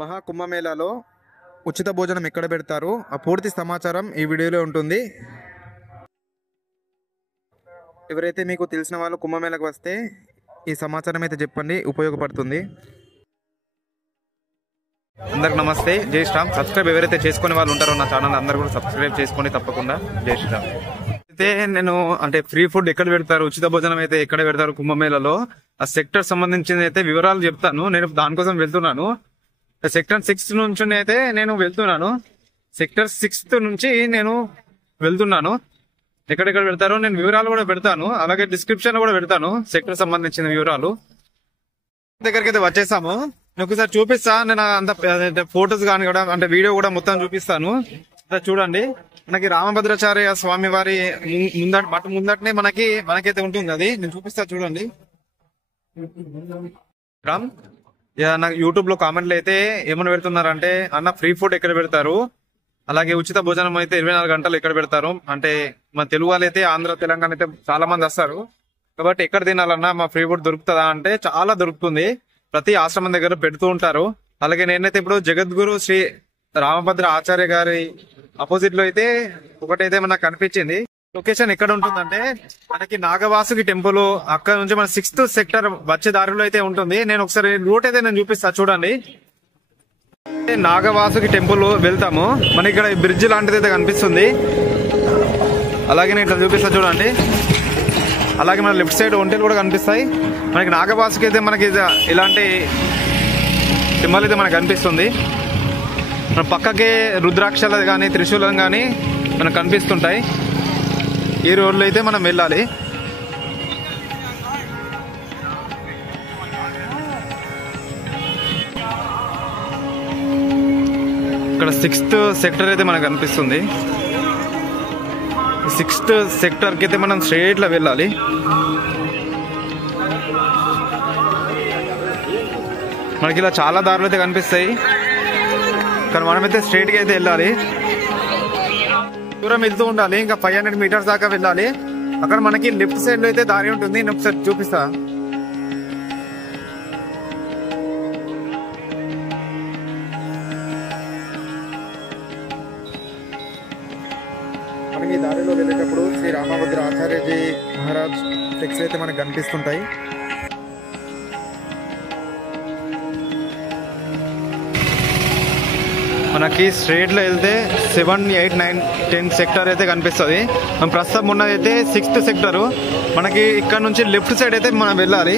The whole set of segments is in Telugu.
మహా కుంభమేళాలో ఉచిత భోజనం ఎక్కడ పెడతారు ఆ పూర్తి సమాచారం ఈ వీడియోలో ఉంటుంది. ఎవరైతే మీకు తెలిసిన వాళ్ళు కుంభమేళకు వస్తే ఈ సమాచారం అయితే చెప్పండి, ఉపయోగపడుతుంది. అందరికి నమస్తే, జై శ్రీరామ్. సబ్స్క్రైబ్ ఎవరైతే చేసుకునే వాళ్ళు ఉంటారో నా ఛానల్ అందరూ కూడా సబ్స్క్రైబ్ చేసుకొని తప్పకుండా. జై శ్రీరామ్. అయితే నేను ఫ్రీ ఫుడ్ ఎక్కడ పెడతారు, ఉచిత భోజనం అయితే ఎక్కడ పెడతారు కుంభమేళలో ఆ సెక్టర్ సంబంధించిన అయితే వివరాలు చెప్తాను. నేను దానికోసం వెళ్తున్నాను. సెక్టర్ 6 నుంచి అయితే నేను వెళ్తున్నాను. సెక్టర్ 6 నుంచి నేను వెళ్తున్నాను. ఎక్కడెక్కడ పెడతారో నేను వివరాలు కూడా పెడతాను, అలాగే డిస్క్రిప్షన్ కూడా పెడతాను సెక్టర్ సంబంధించిన వివరాలు. దగ్గరికి అయితే వచ్చేసాము. నేను ఒకసారి చూపిస్తా. నేను అంత ఫొటోస్ కానీ కూడా వీడియో కూడా మొత్తం చూపిస్తాను. చూడండి, మనకి రామభద్రాచార్య స్వామి వారి ముందటనే మనకైతే ఉంటుంది. అది నేను చూపిస్తా, చూడండి. నాకు యూట్యూబ్ లో కామెంట్లు అయితే ఏమని పెడుతున్నారంటే, అన్న ఫ్రీ ఫుడ్ ఎక్కడ పెడతారు, అలాగే ఉచిత భోజనం అయితే 24 గంటలు ఎక్కడ పెడతారు. మన తెలుగు వాళ్ళు అయితే ఆంధ్ర తెలంగాణ అయితే చాలా మంది వస్తారు కాబట్టి ఎక్కడ తినాలన్నా మా ఫ్రీ ఫుడ్ దొరుకుతుందా అంటే చాలా దొరుకుతుంది. ప్రతి ఆశ్రమం దగ్గర పెడుతూ ఉంటారు. అలాగే నేనైతే ఇప్పుడు జగద్గురు శ్రీ రామభద్ర ఆచార్య గారి ఆపోజిట్ లో అయితే ఒకటైతే మనకు కనిపించింది. లొకేషన్ ఎక్కడ ఉంటుందంటే మనకి నాగవాసుకి టెంపుల్ అక్కడ నుంచి మన 6th సెక్టర్ వచ్చే దారిలో అయితే ఉంటుంది. నేను ఒకసారి రూట్ అయితే నేను చూపిస్తా, చూడండి. నాగవాసుకి టెంపుల్ వెళ్తాము. మనకి ఇక్కడ బ్రిడ్జ్ లాంటిది అయితే కనిపిస్తుంది. అలాగే నేను ఇట్లా చూపిస్తా, చూడండి. అలాగే మన లెఫ్ట్ సైడ్ ఒంటెలు కూడా కనిపిస్తాయి. మనకి నాగవాసుకి అయితే మనకి ఇలాంటి సింబల్ అయితే మనకు కనిపిస్తుంది. మన పక్కకే రుద్రాక్షలు కానీ త్రిశూలం కానీ మనకు కనిపిస్తుంటాయి. ఈ రోడ్లో అయితే మనం వెళ్ళాలి. ఇక్కడ 6th సెక్టర్ అయితే మనకు కనిపిస్తుంది. 6th సెక్టర్కి అయితే మనం స్ట్రైట్ లో వెళ్ళాలి. మనకి ఇలా చాలా దారులు అయితే కనిపిస్తాయి, కానీ మనమైతే స్ట్రైట్ గా అయితే వెళ్ళాలి. దూరం వెళ్తూ ఉండాలి. ఇంకా 500 మీటర్స్ దాకా వెళ్ళాలి. అక్కడ మనకి లెఫ్ట్ సైడ్ లో అయితే దారి ఉంటుంది. నేను ఒకసారి చూపిస్తా. మనకి ఈ దారిలో వెళ్ళేటప్పుడు శ్రీ రామభద్ర ఆచార్యజీ మహారాజ్ ఫ్లెక్స్ అయితే మనకు కనిపిస్తుంటాయి. మనకి స్ట్రైట్ లో వెళ్తే 7, 8, 9, 10 సెక్టర్ అయితే కనిపిస్తుంది. మనం ప్రస్తుతం ఉన్నది అయితే 6th సెక్టర్. మనకి ఇక్కడ నుంచి లెఫ్ట్ సైడ్ అయితే మనం వెళ్ళాలి.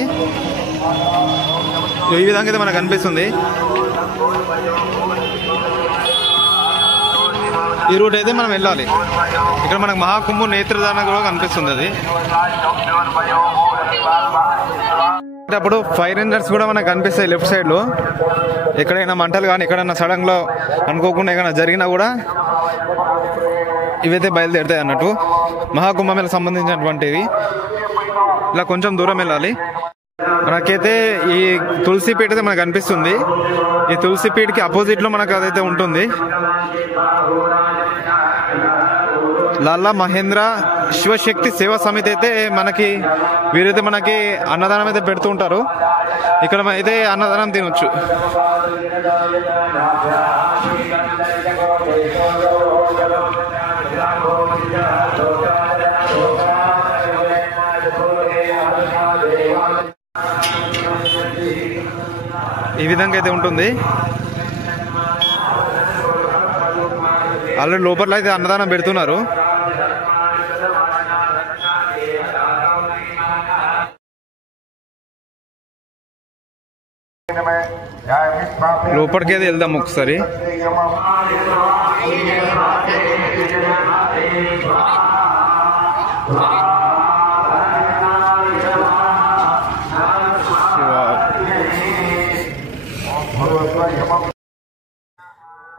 ఈ విధంగా అయితే మనకు కనిపిస్తుంది. ఈ రూట్ అయితే మనం వెళ్ళాలి. ఇక్కడ మనకు మహాకుంభ నేత్రదాన కూడా కనిపిస్తుంది. అది అప్పుడు ఫైర్ ఇంజన్స్ కూడా మనకు కనిపిస్తాయి లెఫ్ట్ సైడ్ లో. ఎక్కడైనా మంటలు కానీ ఎక్కడైనా సడన్ లో అనుకోకుండా ఏమైనా జరిగినా కూడా ఇవైతే బయలుదేరుతాయి అన్నట్టు. మహాకుంభమేళకు సంబంధించినటువంటివి. ఇలా కొంచెం దూరం వెళ్ళాలి. మనకైతే ఈ తులసిపీఠ అయితే మనకు కనిపిస్తుంది. ఈ తులసిపీఠకి అపోజిట్ లో మనకు అదైతే ఉంటుంది. లాలా మహేంద్ర శివశక్తి సేవా సమితి అయితే మనకి వీరైతే మనకి అన్నదానం అయితే పెడుతూ ఉంటారు. ఇక్కడ అయితే అన్నదానం తినొచ్చు. ఈ విధంగా అయితే ఉంటుంది. ఆల్రెడీ లోపల అయితే అన్నదానం పెడుతున్నారు. లోపలికి అయితే వెళ్దాం ఒకసారి.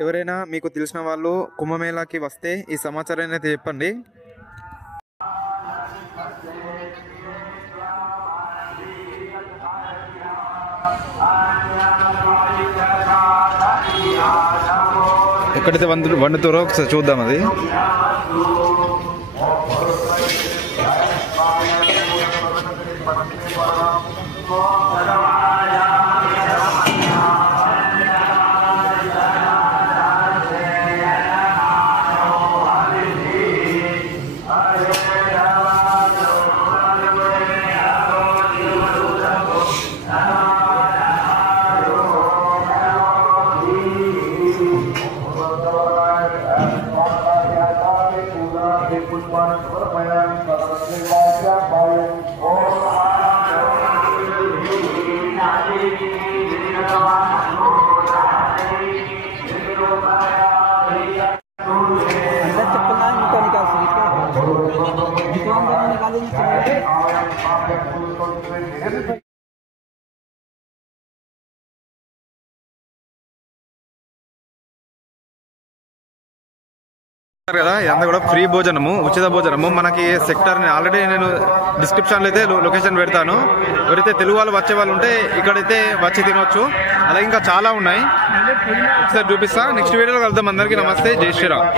ఎవరైనా మీకు తెలిసిన వాళ్ళు కుంభమేళాకి వస్తే ఈ సమాచారాన్ని అయితే చెప్పండి. ఎక్కడైతే వండుతారో ఒకసారి చూద్దాం. అది కదా ఇదంతా కూడా ఫ్రీ భోజనము, ఉచిత భోజనము. మనకి సెక్టర్ ఆల్రెడీ నేను డిస్క్రిప్షన్ లో అయితే లొకేషన్ పెడతాను. ఎవరైతే తెలుగు వాళ్ళు వచ్చే వాళ్ళు ఉంటే ఇక్కడైతే వచ్చి తినొచ్చు. అలాగే ఇంకా చాలా ఉన్నాయి, ఒకసారి చూపిస్తా. నెక్స్ట్ వీడియోలో కలుద్దాం. అందరికీ నమస్తే, జై శ్రీరామ్.